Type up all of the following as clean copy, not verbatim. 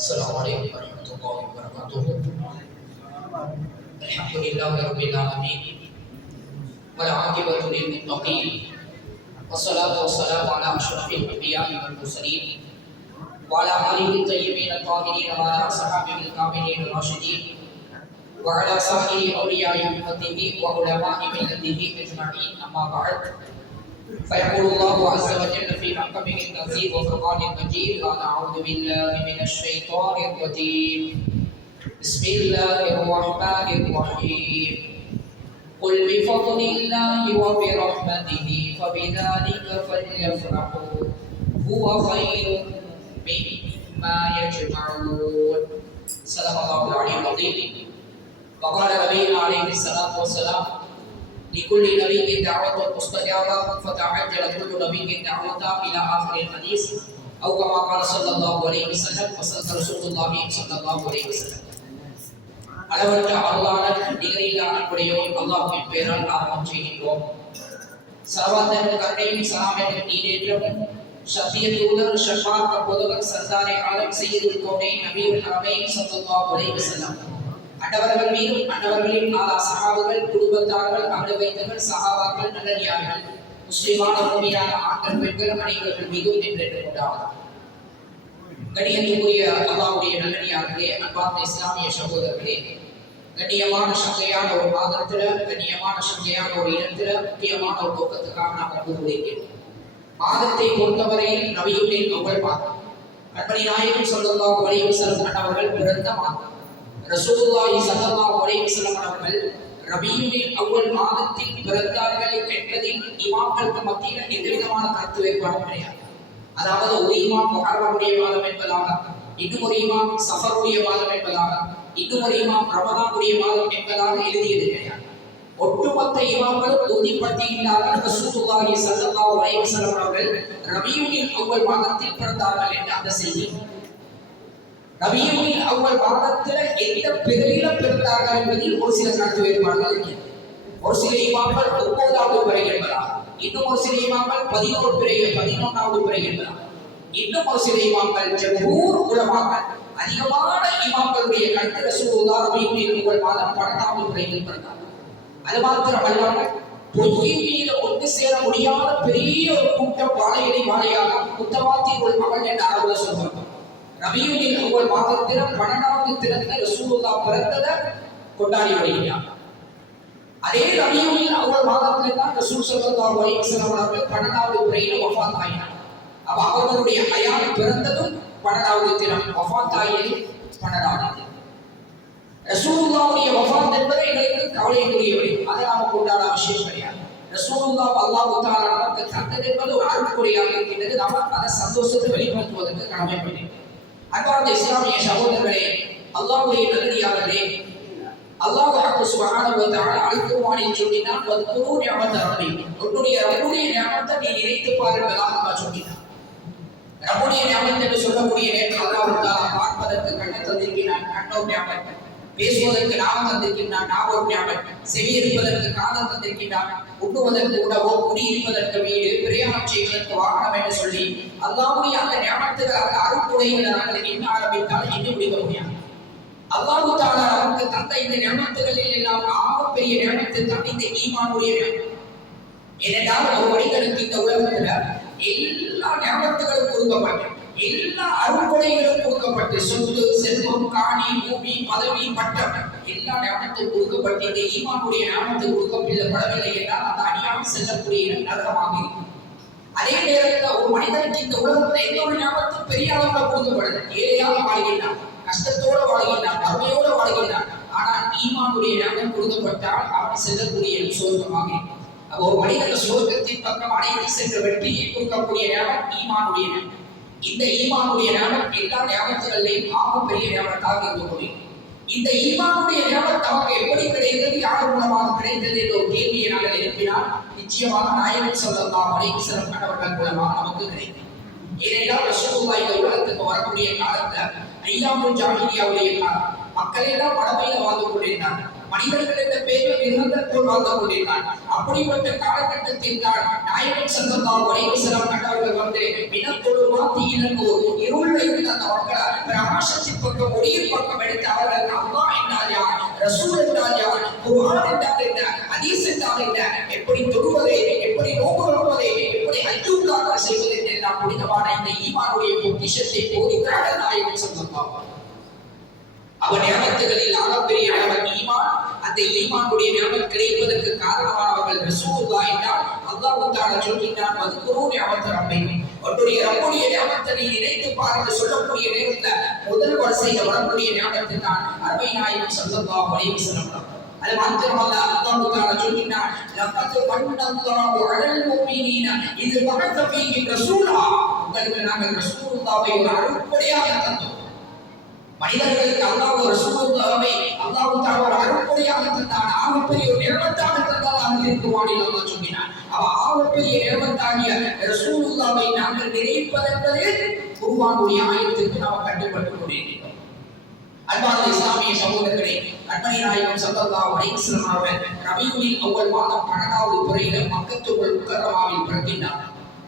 Assalamualaikum warahmatullahi wabarakatuh. Alhamdulillahi rabbil alamin. Wal 'aqibatu lil muttaqin. Wassalatu wassalamu ala asyrafil anbiya'i wal mursalin wa ala alihi thayyibin at-tahirin wa ala ashabihi al-kamilin ar-rasyidin wa ala sa'iri awliya'i ummatihi wa ulama'i millatihi ajma'in. Amma ba'd. فيقول الله عز وجل في محكمه التنزيل وفرقانه المجيد: أعوذ بالله من الشيطان الرجيم بسم الله الرحمن الرحيم قل بفضل الله وبرحمته فبذلك فليفرحوا هو خير مما يجمعون. صدق الله العلي العظيم. وقال نبينا عليه الصلاة والسلام: لكل نبي دعوة مستجابة فتعجل كل نبي دعوته إلى آخر الحديث أو كما قال صلى الله عليه وسلم وصدق رسول الله صلى الله عليه وسلم. அளவற்ற அருளாளர் நிகரில்லாத அன்புடையோர் அல்லாஹ்வின் பெயரால் ஆரம்பம் செய்கின்றோம். ஸலவாத் என்ற கருணையும் ஸலாம் என்ற ஈடேற்றம் சத்திய தூதர் ஷஃபாஅத் போதகர் சர்தாரே ஆலம் சய்யிதுல் கௌனைன் நபியுல் ஹரமைன் ஸல்லல்லாஹு அலைஹி வஸல்லம் அன்னவர்கள் மீதும் அன்னவர்களின் ஆலா சஹாபாக்கள், குடும்பத்தார்கள், அகல வைத்தவர்கள், சஹாபாக்கள், நல்லடியார்கள், முஸ்லிமான மூமினான ஆண்கள், பெண்கள் அனைவர்கள் மீதும் என்றென்று உண்டாவதாக. கண்ணியத்துக்குரிய அல்லாஹ்வுடைய நல்லடியார்களே, அன்பார்ந்த இஸ்லாமிய சகோதரர்களே, கண்ணியமான சங்கையான ஒரு மாதத்துல, கண்ணியமான சங்கையான ஒரு இடத்துல, முக்கியமான ஒரு நோக்கத்துக்காக நாம் கூறுகிறோம். மாதத்தை பொறுத்தவரையில் நபியுல் அவ்வல் மாதம், கண்மணி நாயகம் ஸல்லல்லாஹு அலைஹி வஸல்லம் அவர்கள் பிறந்த மாதம். ரசூலுல்லாஹி ஸல்லல்லாஹு அலைஹி வஸல்லம் அவர்கள் ரபியுல் அவ்வல் மாதத்தில் பிறந்தார்கள் என்பதில் இமாம்களுக்கு மத்தியில் எந்தவிதமான கருத்து வேறுபாடும் கிடையாது. அதாவது ஒரு இமாம் முஹர்ரமுடைய மாதம் என்பதாக, இன்னும் ஒரு இமாம் சஃபருடைய மாதம் என்பதாக, இன்னும் ஒரு இமாம் ரமதானுடைய மாதம் என்பதாக எழுதியது கிடையாது. ஒட்டுமொத்த இமாம்களும் உறுதிப்படுத்தியுள்ளார்கள் ரசூலுல்லாஹி ஸல்லல்லாஹு அலைஹி வஸல்லம் அவர்கள் ரபியுல் அவ்வல் மாதத்தில் பிறந்தார்கள் என்ற அந்த செய்தி. ரபியுல் அவ்வல் மாதத்தில் எந்த பிறையில பிறந்தார்கள் என்பதில் ஒரு சில கருத்து வேறுபாடுகள் இருக்கிறது. ஒரு சில இமாம்கள் 9வது பிறை என்பதாக, இன்னும் ஒரு சில இமாம்கள் 11 பிறை 11வது பிறை என்பதாக, இன்னும் ஒரு சில இமாம்கள் ஜம்ஹூர் உலமாக்கள் அதிகமான இமாம்களுடைய கருத்து ரசூலுல்லாஹ் ரபியுல் அவ்வல் மாதம் 12வது பிறையில் பிறந்தார்கள். அது மாத்திரமல்லாமல் பொய்யின் மீது ஒன்று சேர முடியாத பெரிய ஒரு கூட்டம் வாழையடி வாழையாக முத்தவாத்தியுல் அமல் என்ற அளவுல சொல்வாங்க. ரபியுல் அவ்வல் மாதத்தில் 12வது தினத்தில் ரசூலுல்லாஹ் பிறந்ததை கொண்டாடி வருகிறார். அதே ரபியுல் அவ்வல் மாதத்தில் தான் ரசூல் ஸல்லல்லாஹு அலைஹி வஸல்லம் அவர்கள் 12வது பிறையில் வஃபாத் ஆயினார். அப்ப அவர்களுடைய ஹயாத் பிறந்ததும் 12வது தினம், வஃபாத் ஆகியது 12வது தினம். ரசூலுல்லாஹ்வுடைய வஃபாத் என்பது எங்களுக்கு கவலைக்குரியவை, அதை நாம் கொண்டாட அவசியம் கிடையாது. ரசூலுல்லாஹ் அல்லாஹ் தஆலா நமக்கு தந்தது என்பது ஒரு அருட்கொடையாக இருக்கின்றது. நாம் அதை சந்தோஷத்தை வெளிப்படுத்துவதற்கு கடமைப்பட்டோம். அன்பார்ந்த இஸ்லாமிய சகோதரர்களே, அல்லாஹ்வுடைய நல்லடியார்களே, அல்லாஹ் சுப்ஹானஹு வ தஆலா அல்-குர்ஆனில் சொல்லினான், வத்குரு நிஅமத ரப்பிக்கும், உன்னுடைய ரப்புடைய நிஅமத்தை நீ நினைத்து பார் என்பதாக அல்லாஹ் சொல்லினான். ரப்புடைய நிஅமத் என்று சொல்லக்கூடிய நேரத்தில் அல்லாஹ் தஆலா பார்ப்பதற்கு கண்ணை தந்திருக்கிறான், கண்ணோ நிஅமத். பேசுவதற்கு நாம தந்திருக்கின்றான், நாம நிஅமத். செவி இருப்பதற்கு காதல் தந்திருக்கின்றான், உண்ணுவதற்கு உணவோ, குடியிருப்பதற்கு வீடு, பிரயாணம் செய்வதற்கு வாகனம் என்று சொல்லி அல்லாஹ்வுடைய அந்த நிஅமத்துகள், அந்த அருட்கொடைகளை நாங்கள் எண்ண ஆரம்பித்தால் எண்ணி முடிக்க முடியாது. அல்லாஹ் தஆலா நமக்கு தந்த இந்த நிஅமத்துகளில் எல்லாம் ஆகப்பெரிய நிஅமத்து தான் இந்த ஈமானுடைய நிஅமத். ஏனென்றால் ஒரு மனிதனுக்கு இந்த உலகத்துல எல்லா நிஅமத்துகளும் கொடுக்கப்பட்டு, எல்லா அருட்கொடைகளும் கொடுக்கப்பட்டு, சொத்து, செல்வம், காணி, பூமி, பதவி, பட்டம், எல்லா நிஅமத்தும் கொடுக்கப்பட்டு இந்த ஈமானுடைய நிஅமத்து கொடுக்கப்படவில்லை என்றால் அந்த அநியாயம் செல்லக்கூடிய நரகமாக இருக்கும். அதே நேரத்தில் ஒரு மனிதனுக்கு இந்த உலகத்துல எந்த ஒரு நிஅமத்தும் பெரிய அளவுல கொடுக்கப்படல. ஏழையாக வாழ்கின்றான், கஷ்டத்தோட வாழ்கின்றான், வறுமையோட வாழ்கின்றான். ஆனால் ஈமானுடைய நிஅமத் கொடுக்கப்பட்டால் அவன் செல்லக்கூடிய சொர்க்கமாக இருக்கும். அப்போ ஒரு மனிதன் சொர்க்கத்தின் பக்கம் அழைத்து சென்ற வெற்றியை கொடுக்கக்கூடிய நிஅமத் ஈமானுடைய நிஅமத். இந்த ஈமானுடைய நிஅமத் எல்லா நிஅமத்துகளிலும் ஆகப்பெரிய நிஅமத்தாக இருக்கக்கூடிய இந்த ஈமானுடைய நிஅமத் நமக்கு எப்படி கிடைத்தது, யார் மூலமாக கிடைத்தது என்ற ஒரு கேள்வியை நாங்கள் எழுப்பினால் நிச்சயமாக நாயகம் ஸல்லல்லாஹு அலைஹி வஸல்லம் அவர்கள் மூலமாக நமக்கு கிடைத்தது. ஏனென்றால் ரசூலுல்லாஹ் இந்த உலகத்துக்கு வரக்கூடிய காலத்துல ஐயாமுல் ஜாஹிலியாவுடைய காலம், மக்கள் எல்லாம் மடமையில வாழ்ந்து கொண்டிருந்தாங்க. மனிதர்கள் என்ற பெயரில் மிகுந்த போல் வாழ்ந்து கொண்டிருந்தார். அப்படிப்பட்ட காலகட்டத்தில் தான் நாயகன் ஸல்லல்லாஹு அலைஹி வஸல்லம் கண்டவர்கள் வந்து மினத்தொடு மாத்தியிலோ இருளை இருந்த அந்த மக்களை பிரகாசத்தின் பக்கம் ஒளியின் பக்கம் எடுத்து அவர்கள் அல்லாஹ் என்றால் யார், ரசூல் என்றால் யார், குர்ஆன் என்றால் என்ன, ஹதீஸ் என்றால் என்ன, எப்படி தொழுவது, எப்படி நோன்பு நோற்பது, எப்படி ஹஜ்ஜுக்காக செய்வது என்றெல்லாம் புனிதமான இந்த ஈமானுடைய பொக்கிஷத்தை போதித்தார்கள் நாயகன் ஸல்லல்லாஹு அலைஹி வஸல்லம். அவர் நியமத்துகளில் ஆகப்பெரிய நியமத் ஈமான். அந்த ஈமானுடைய நியமத் கிடைப்பதற்கு காரணமானவர்கள் ரசூலுல்லாஹ் என்றால் அல்லாஹ் தஆலா சொல்கிறான், வத்குரு நியமத் ரப்பிக்கும், உன்னுடைய ரப்புடைய நியமத்தை நீ நினைத்து பாருங்கள் சொல்லக்கூடிய நேரத்தில் முதல் வரிசையில் வரக்கூடிய நியமத்து தான் அருமை நாயகம் ஸல்லல்லாஹு அலைஹி வஸல்லம். அது மாத்திரமல்ல, அல்லாஹ் தஆலா சொல்கிறான், லகத் மன்னல்லாஹு அலல் முஃமினீன இத் பஅஸ ஃபீஹிம் ரசூலா, உங்களுக்கு நாங்கள் ரசூலுல்லாஹ்வை ஒரு அருட்படையாக தந்தோம். மனிதர்களுக்கு அல்லாஹ் ரசூலுல்லாஹ்வை அல்லாஹ் தஆலா ஒரு அருட்படையாக தந்தான். ஆகப்பெரிய ஒரு நியமத்தாக தந்ததாக திருக்குர்ஆனில் அல்லாஹ் சொல்கிறான். ஆகப்பெரிய நியமத்தாகிய ரசூலுல்லாஹ்வை நாங்கள் நினைப்பதென்பது குர்ஆனுடைய ஆயத்துக்கு நாம் கட்டுப்பட்டு கொண்டிருக்கிறோம். அன்பார்ந்த இஸ்லாமிய சகோதரர்களே, கண்மணி நாயகம் ஸல்லல்லாஹு அலைஹி வஸல்லம் அவர்கள் ரபீஉல் அவ்வல் மாதம் 12வது பிறையில் மக்கத்துல் முக்கர்ரமாவில் பிறந்தார்.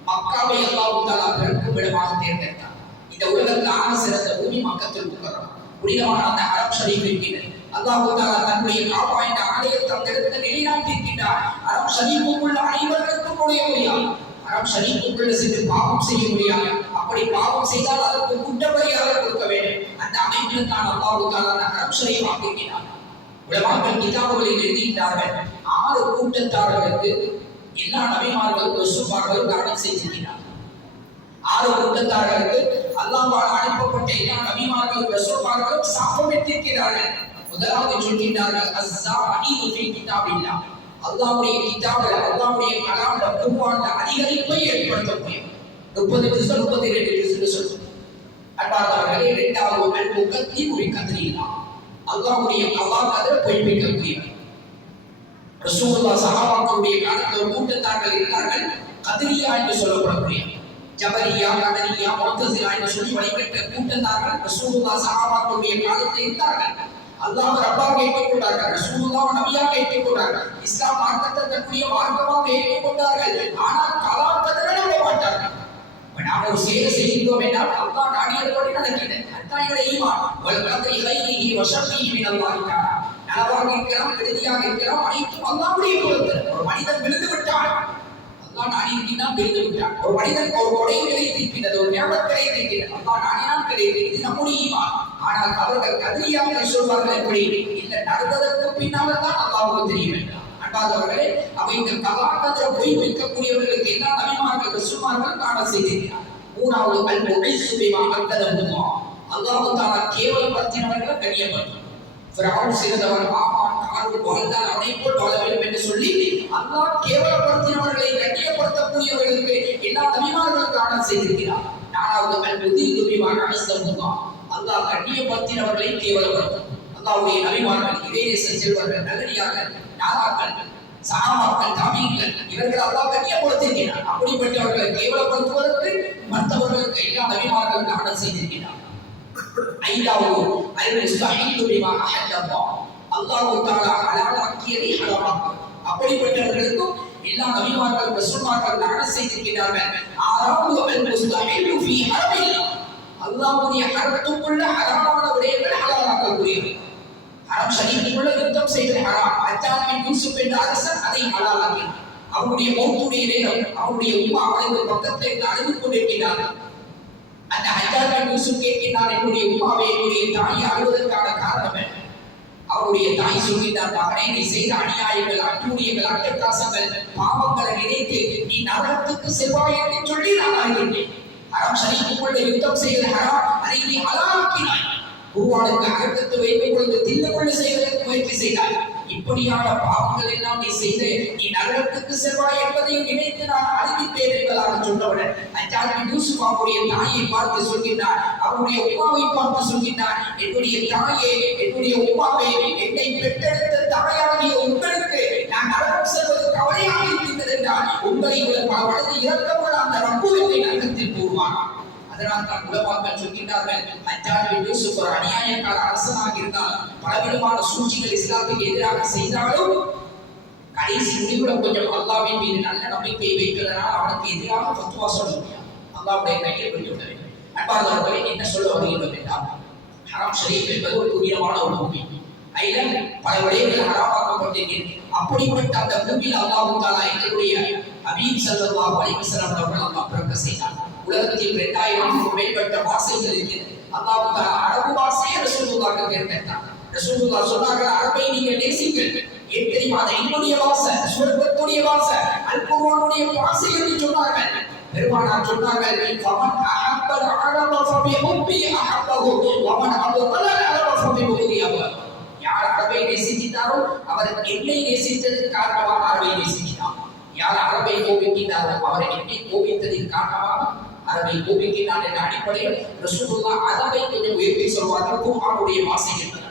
மக்காவை அல்லாஹ் தஆலா பிறக்கும் இடமாக தேர்ந்தெடுத்தார். இந்த உலகத்தில் ஆக சிறந்த பூமி மக்கத்துல் முக்கர்ரம், புனிதமான அந்த அரப் ஷரீஃப் இருக்கிறது. அல்லாஹ் தஆலா தன்னுடைய காபா என்ற ஆலயத்தை எடுத்து நிலைநாட்டியிருக்கிறார். அரப் ஷரீஃபுக்குள்ள அனைவருக்கும் நுழைய முடியாது, அரப் ஷரீஃபுக்குள்ள சென்று பாவம் செய்ய முடியாது. அப்படி பாவம் செய்தால் அதற்கு குற்றப்பரிகாரம் கொடுக்க வேண்டும். அந்த அமைப்பில் தான் அல்லாஹ் தஆலா அரப் ஷரீஃப் ஆக்கியிருக்கிறார். உலமாக்கள் கிதாபுகளில் எழுதியிருக்கிறார்கள், 6 கூட்டத்தார்களுக்கு எல்லா நபிமார்களும் ரசூலுல்லாஹ் தானம் செய்திருக்கிறார். 6 கூட்டத்தார்களுக்கு அல்லாஹ்வால் அனுப்பப்பட்ட எல்லா நபிமார்களும் ரசூலுல்லாஹ்களும் சாபமிட்டிருக்கிறார்கள். முதலாவது சொல்கிறார்கள், அஸ்ஸாஇது ஃபீ கிதாபில்லாஹ், அல்லாஹ்வுடைய கிதாபில் அல்லாஹ்வுடைய கலாம்ல குர்ஆன்ல அதிகரிப்பை ஏற்படுத்தக்கூடிய 30 ஜுஸ் 32 ஜுஸ் சொல்லுங்க. அன்பார்ந்தவர்களே, இரண்டாவது அல் முகத்திம் ஒரு கதிரில்லா, அல்லாஹ்வுடைய கலா கதிரை பொய்ப்பிக்கக்கூடியவர். ரசூலுல்லாஹ் சஹாபாக்களுடைய காலத்தில் ஒரு கூட்டத்தார்கள் இருந்தார்கள், கதிரியா என்று சொல்லப்படக்கூடிய ஜபரியா, கதரியா, முஅத்தஸிலா என்று சொல்லி வழிபட்ட கூட்டத்தார்கள் ரசூலுல்லாஹ் சஹாபாக்களுடைய காலத்தில் இருந்தார்கள். அல்லாஹ் ரப்பாக ஏற்றுக்கொண்டார்கள், ரசூலுல்லாஹ் நபியாக ஏற்றுக்கொண்டார்கள், இஸ்லாம் மார்க்கத்தை தன்னுடைய மார்க்கமாக ஏற்றுக்கொண்டார்கள். ஆனால் கலாக்கதரை நம்ப மாட்டார்கள். நாம் ஒரு செயல் செய்கின்றோம் என்றால் அல்லாஹ் நாடியபடி நடக்கிறது. அதுதான் என்னுடைய ஈமான். வல் கத்ரி கைரிஹி வ ஷர்ரிஹி மினல்லாஹி தஆலா, நலவாக இருக்கலாம், கெடுதியாக இருக்கலாம், அனைத்தும் அல்லாஹ்வுடைய பொறுப்பு. ஒரு மனிதன் விழுந்து விட்டான், அல்லாஹ் நாடியிருக்கிறான், விழுந்து விட்டான். ஒரு மனிதன் ஒரு கொடை கிடைத்திருக்கிறது, ஒரு நியமத் கிடைத்திருக்கிறது, அல்லாஹ் நாடினான் கிடைக்கிறது. இது நம்முடைய ஈமான். ஆனால் அவர்கள் கதிரியாக சொல்வார்கள், எப்படி இல்லை, நடந்ததற்கு பின்னால் தான் அல்லாஹ்வுக்கு தெரியும் என்றார். அன்பார்ந்தவர்களே, அவை இந்த கலாக்கதிரை பொய் வைக்கக்கூடியவர்களுக்கு எல்லா நபிமார்கள் ரசூலுமார்கள் தானம் செய்திருக்கிறார். மூணாவது அல் முஹைஸு பிமா அக்கதல்லாஹ், அல்லாஹ் தஆலா கேவலப்படுத்தினவர்களை கண்ணியப்படுத்தும். ஃபிரௌன் சிறந்தவன், ஆமான், காரூன் வாழ்ந்தான், அவனை போல் வாழ வேண்டும் என்று சொல்லி அல்லாஹ் கேவலப்படுத்தினவர்களை கண்ணியப்படுத்தக்கூடியவர்களுக்கு எல்லா நபிமார்களும் தானம் செய்திருக்கிறார். நாலாவது அல் முதில்லு பிமா அஸ்ஸல்லாஹ், அல்லாஹ் கண்ணியப்படுத்தினவர்களை கேவலப்படுத்தும். அல்லாஹ்வுடைய நபிமார்கள், இறைநேச செல்வர்கள், நல்லடியார்கள், நாதாக்கள், சஹாபாக்கள், தாபீன்கள், இவர்கள் அல்லாஹ் கண்ணியப்படுத்தியிருக்கிறார். அப்படிப்பட்டவர்களை கேவலப்படுத்துவதற்கு மற்றவர்களுக்கு எல்லா நபிமார்களும் தானம் செய்திருக்கிறார். ஐந்தாவது அல் முஸ்தஹீது பிமா அஹல்லல்லாஹ், அல்லாஹ் தஆலா ஹலாலாக்கியதை ஹராமாக்கும். அப்படிப்பட்டவர்களுக்கும் எல்லா நபிமார்களும் ரசூலுமார்கள் தானம் செய்திருக்கிறார்கள். ஆறாவது அல் முஸ்தஹீது ஃபீ ஹரமில்லாஹ், அல்லாஹ்வுடைய ஹரத்துக்குள்ள ஹராமான விடயங்கள் ஹலாலாக்கக்கூடியவை. ஹரம் ஷரீஃபுக்குள்ள யுத்தம் செய்வது ஹராம். ஹஜ்ஜாஜ் பின் யூசுப் என்ற அரசன் அதை ஹலாலாக்கினார். அவருடைய மௌத்துடைய நேரம் அவருடைய உம்மா அவரது பக்கத்தில் அழுது கொண்டிருக்கிறார்கள். அந்த ஹஜ்ஜாஜ் பின் யூசுப் கேட்கிறார், என்னுடைய உம்மாவை, என்னுடைய தாயை அழுவதற்கான காரணம் என்ன? அவருடைய தாய் சொல்கிறார், மகனே, நீ செய்த அநியாயங்கள், அட்டூழியங்கள், அட்டகாசங்கள், பாவங்களை நினைத்து நீ நரகத்துக்கு செல்வாய் என்று சொல்லி நான் அறிகின்றேன். ஹரம் ஷரீஃபுக்குள்ள யுத்தம் செய்வது ஹராம், அதை நீ ஹலாலாக்கினாய். குர்ஆனுக்கு அர்த்தத்தை வைத்துக் கொண்டு தின்னு கொண்டு செய்வதற்கு முயற்சி செய்தாய். இப்படியான பாவங்கள் எல்லாம் நீ செய்து நீ நரகத்துக்கு செல்வாய் என்பதை நினைத்து நான் அறிவிப்பேன் என்பதாக சொன்னவுடன் ஹஜ்ஜாஜ் பின் யூசுப் அவருடைய தாயை பார்த்து சொல்கிறார், அவருடைய உம்மாவை பார்த்து சொல்கிறார், என்னுடைய தாயே, என்னுடைய உம்மாவை, என்னை பெற்றெடுத்த தாயாகிய உங்களுக்கு நான் நரகம் செல்வது கவலையாக இருக்கின்றது என்றால் உங்களை பல மனது இறக்கமுள்ள அந்த ரப்பு என்னை நரகத்தில் போடுவார். அதனால் தான் உலமாக்கள் சொல்கின்றார்கள் ஹஜ்ஜாஜ் பின் யூசுப் ஒரு அநியாயக்கார அரசனாக இருந்தால் பலவிதமான சூழ்ச்சிகள் இஸ்லாத்துக்கு எதிராக செய்தாலும் கடைசி முடிவுல கொஞ்சம் அல்லாஹ்வின் மீது நல்ல நம்பிக்கை வைப்பதனால் அவனுக்கு எதிராக ஃபத்வா சொல்ல முடியாது. அல்லாஹ்வுடைய கையில் விட்டு விட வேண்டும். அன்பார்ந்தவர்களே, என்ன சொல்ல வருகின்றோம் என்றால் ஹராம் ஷரீஃப் என்பது ஒரு புனிதமான ஒரு பூமி. அதில் பல விடயங்கள் ஹராமாக்கப்பட்டிருக்கிறது. அப்படிப்பட்ட அந்த பூமியில் அல்லாஹ் தஆலா எங்களுடைய ஹபீப் ஸல்லல்லாஹு அலைஹி வஸல்லம் அவர்கள் அல்லாஹ் பிறக்க செய்தார். உலகத்தில் 2000க்கும் மேற்பட்ட பாஷைகள் இருக்கிறது. அல்லாஹ் தஆலா அரபு பாஷையை ரசூலுல்லாஹ்க்கு தேர்ந்தெடுத்தார். ரசூலுல்லாஹ் சொன்னார்கள், அரபை நீங்கள் நேசிங்கள். ஏன் தெரியுமா? அது என்னுடைய பாஷை, சுவர்க்கத்துடைய பாஷை, அல் குர்ஆனுடைய பாஷை என்று சொன்னார்கள். பெருமானார் சொன்னார்கள், ஃபமன் அஹப்பல் அரப ஃபபிஹுப்பி அஹப்பஹு வமன் அபகல அரப ஃபபிஹுப்பி அபகல. யார் அரபை நேசித்தாரோ அவர் என்னை நேசித்ததன் காரணமாக அரபை நேசித்தார். யார் அரபை கோபிக்கிறாரோ அவர் என்னை கோபித்ததின் காரணமாக அரபை கோபிக்கிறார் என்ற அடிப்படையில் ரசூலுல்லாஹ் அரபை கொஞ்சம் உயர்த்தி சொல்வார்கள். குர்ஆனுடைய வாசை என்பது